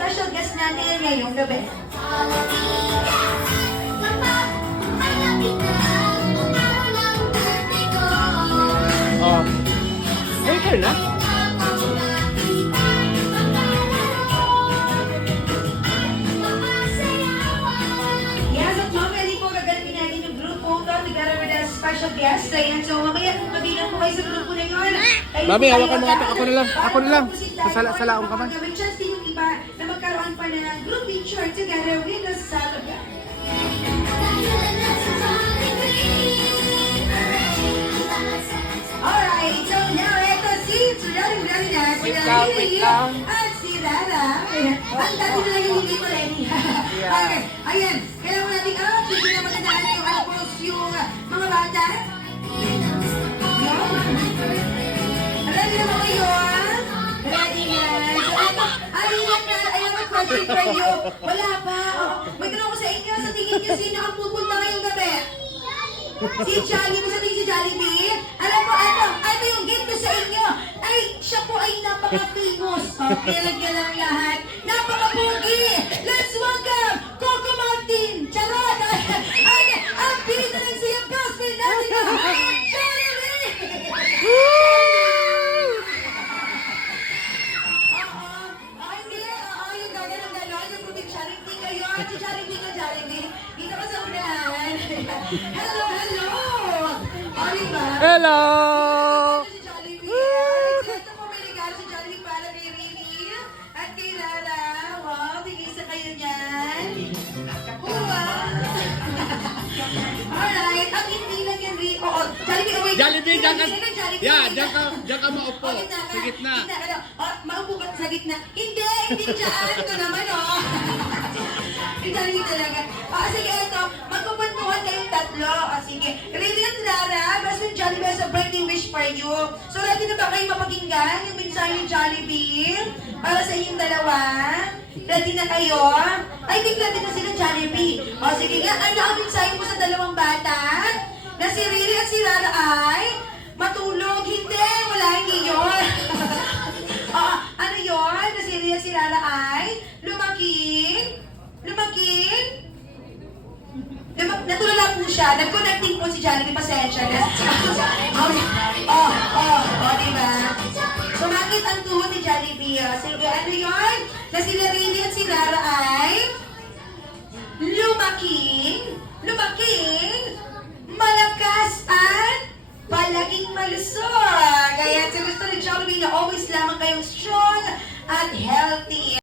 special guest natin ngayong gabi. Oh. Later na? Yes, at mamaya po gagawin natin yung group photo together with a special guest. Ayan, so mamaya kung kabilang po kayo sa grupo na yun. Mami, hawakan mo ito. Ako na lang. Ako na lang. Sasala-akong kamay. May chance din yung iba na magkaroon pa ng group picture together with the Salaga. Alright, so now ito si Sudari na si Lily at si Rara. Ang dati na lang yung hindi ko ready. Okay, ayan. Kailangan natin, hindi na matandaan yung alcohols yung mga bata. Ready na ba kayo? Ready na. So ito, ayun ang question for you. Wala pa. May tanong ko sa inyo, sa tingin niyo sino ang pupunta ngayong gabi? Si Jollibee, sa tingin si Jollibee? Alam mo, ito yung gift ko sa inyo. Ay, siya po ay napaka-famous. Kailan ang lahat. Napaka-pogi. Let's welcome Coco Martin. Charot. Ang pilit na nagsiyang gospel natin na Jollibee. Yung gano'n. Yung puting charity kayo. Si Charity ka, Jollibee. Dito ka sa unahan. Hello. Diba? Hello! Si Jollibee. Ito po may regalo si Jollibee para kay Rini at kay Rara. Wow, tigisa kayo niyan. Wow! Alright, ang hindi lang yan, Rini. Oo, Jollibee, away. Jollibee, dyan ka. Jollibee. Yeah, dyan ka maupo. O, gitna ka. Sa gitna. Maupo ka sa gitna. Hindi dyan. Ito naman, oh. Yung Jollibee talaga. Sige, ito. Magpupuntuhan kayong tatlo. Sige. Rini at Rara, basta yung Jollibee has a birthday wish for you. So, ready na ba kayo mapakinggan yung mensahe ni Jollibee? Para sa inyong dalawa? Ready na kayo? I think ready na sila, Jollibee. Sige nga. Ano ang mensahe mo sa dalawang bata? Na si Rini at si Rara ay matulog. Hindi yun. Ano yun? Na si Rini at si Rara ay lumaking. Natulala po siya. Nag-connecting po si Jollibee. Pasensya na. Diba? Sumakit ang tuhod ni Jollibee. Sige, ano yun? Na sila Rini at si Rara ay lumaking, malakas at palaging malusog. Kaya sa gusto ni Jollibee na always lamang kayong strong at healthy.